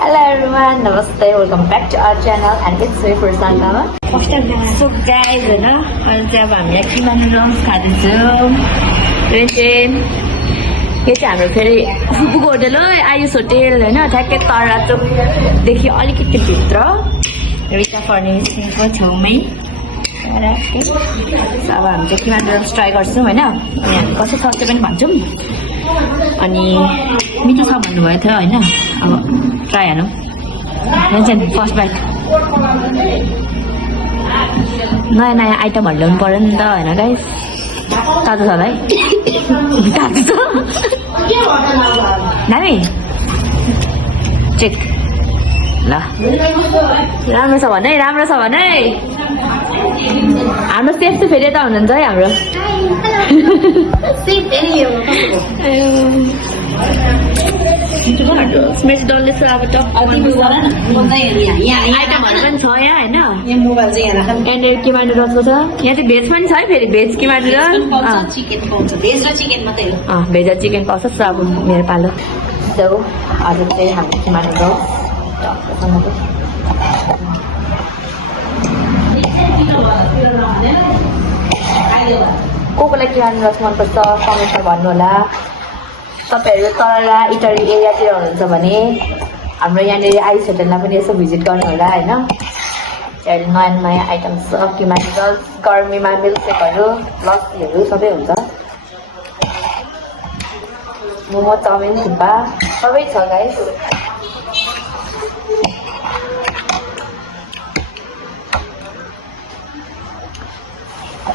Hello everyone, Namaste, welcome back to our channel and it's me for Sangama. So guys, अहिले चाहिँ अब हामी किमा नुडल्स खाँदैछौँ। यो चाहिँ हाम्रो फेरि फुपूको होटेल हो, आयुष होटेल होइन, ठ्याक्कै तरा चोकदेखि अलिकति भित्र रिचा फर्निसिङको छेउमै। अब हामी चाहिँ किमा नुडल्स ट्राई गर्छौँ होइन, अनि कस्तो छ त्यो पनि भन्छौँ। अनि मिठो छ भन्नुभएको थियो होइन, अब ट्राई हेरौँ। फर्स्ट बाइट नयाँ नयाँ आइटमहरू ल्याउनु पऱ्यो नि त होइन गाइस। तातो छ भाइ, तातो छ दामी चेक ल। राम्रो छ भने राम्रो छ भने हाम्रो सेफ चाहिँ फेरि यता हुनुहुन्छ है हाम्रो। मेरो डल्ले छ अब आइटमहरू पनि छ यहाँ होइन। यहाँनिर किमा नुडल्सको छ, यहाँ चाहिँ भेज पनि छ है, फेरि भेज किमा नुडल्स भेज र चिकन पाउँछ अब मेरो पालो। सो आज चाहिँ हाम्रो किमा नुडल्स कोलाई किमा नुडल्स मनपर्छ कमेन्टमा भन्नु होला। तपाईँहरू तल इटरी एरियातिर हुनुहुन्छ भने हाम्रो यहाँनिर आइस होटेलमा पनि यसो भिजिट गर्नु होला होइन। अहिले नयाँ नयाँ आइटम्स छ, किमा नुडल्स, गर्मीमा मिल्कसेकहरू, लस्सीहरू सबै हुन्छ। मोमो, चाउमिन, थुक्पा सबै छ गाइस।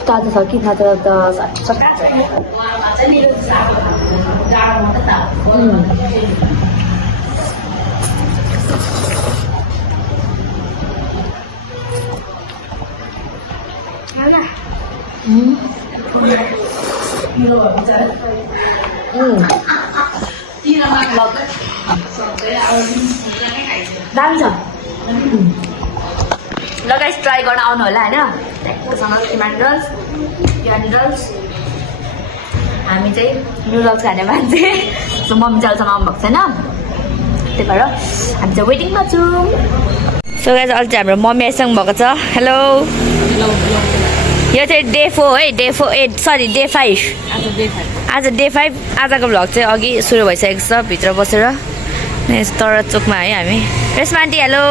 तातो छ कि तातो त दामी छ। ल गाइस ट्राई गर्न आउनु होला होइन। किमा नुडल्स, किमा नुडल्स हामी चाहिँ नुडल्स खाने मान्छे, सो मम्मी चालसँग आउनुभएको छैन, त्यही भएर हामी चाहिँ वेटिङमा छौँ। सो गाइस अहिले चाहिँ हाम्रो मम्मी आइसक्नु भएको छ। हेलो, यो चाहिँ डे 4 है, डे 4 सरी डे 5। आज डे 5। आजको भ्लग चाहिँ अघि सुरु भइसकेको छ भित्र बसेर तरा चोकमा है हामी। Reshma aunty hello.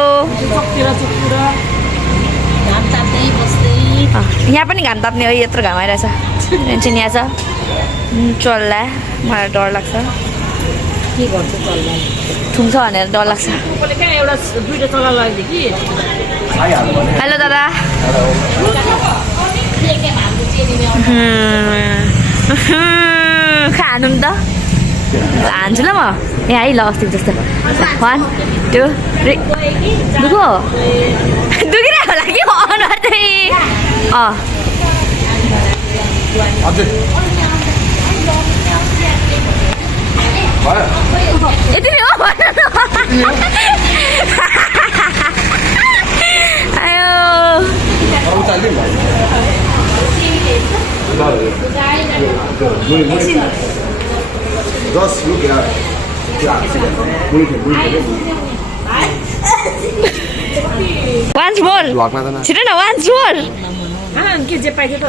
यहाँ पनि घाम ताप्ने हो, यत्रो घाम आइरहेछ। टेन्सन यहाँ छ चल्ला, मलाई डर लाग्छ। के गर्छ चल्ला थुन्छ भनेर डर लाग्छ। हेलो दादा। खानु नि त हान्छु ल म यहाँ है। ल अस्तिको जस्तो 1 2 3 दुखो दुखिरहेको होला कि अनुहार चाहिँ यति नै हो आयो। Just look at once more. छिटो न once more. के जे पाइयो त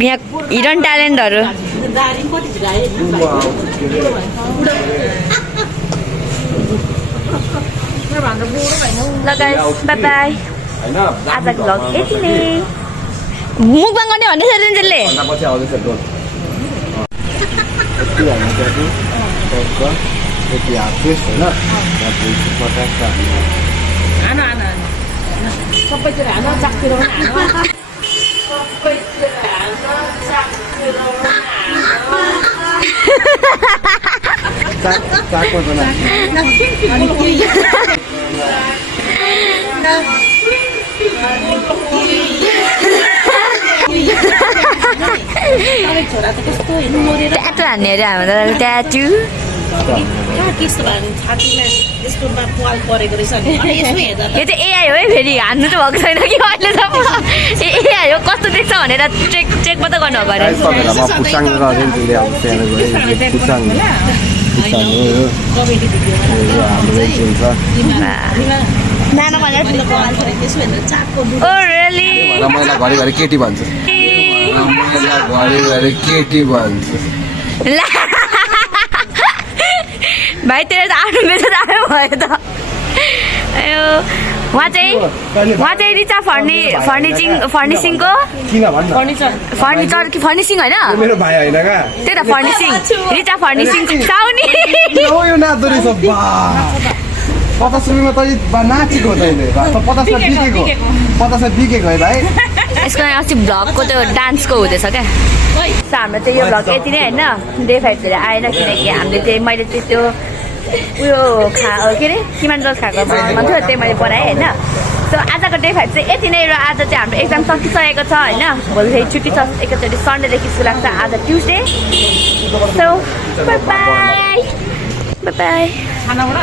यहाँ हिडन ट्यालेन्टहरू। ल गाइस बाइ बाइ। आजको भ्लग यति नै। मुखमा गर्ने भन्दैछ रेन्जलले। सबैतिर हान, चाकतिर पनि हान। ट्याटु हान्ने अरे हाम्रो दादाले ट्याटु। कहाँ त्यस्तो भयो भने छातीमा यस्तो पाल परेको रहेछ नि अनि यसो हेर्दा त यो चाहिँ एआई हो है फेरि हान्नु त भएको छैन कि अहिलेसम्म एआई हो कस्तो देख्छ भनेर चेक मात्रै गर्नुभएको अरे कमेडी भिडियोमा नाना भनेर त्यसो हेर्दा चापको ओ रियली मैले घरिघरि केटी भन्छु घरिघरि केटी भन्छु ला भाइ तेरो त आफ्नो बेच आयो भयो त अयो उहाँ चाहिँ रिचा फर्निसिङको किन भन्नु फर्निचर कि फर्निसिङ होइन मेरो भाइ होइन का त्यही त फर्निसिङ रिचा फर्निसिङ साउनी यो नाच्दो रहेछ 50 रुपियाँमा तैँले नाचेको तैँले 50मा बिकेको 50मा बिकेको है भाइ यसको लागि अस्ति भ्लगको त्यो डान्सको हुँदैछ क्या सो हाम्रो चाहिँ यो भ्लग यति नै होइन डे 5 तिर आएन किनकि हामीले चाहिँ मैले चाहिँ त्यो उयो के अरे किमान जस खाएको मन थियो त्यही मैले बनाएँ होइन सो आजको डे 5 चाहिँ यति नै र आज चाहिँ हाम्रो एक्जाम सकिसकेको छ होइन भोलि फेरि छुट्टी छ एकैचोटि सन्डेदेखि स्कुल लाग्छ आज ट्युसडे सो बाई बाई खानाबाट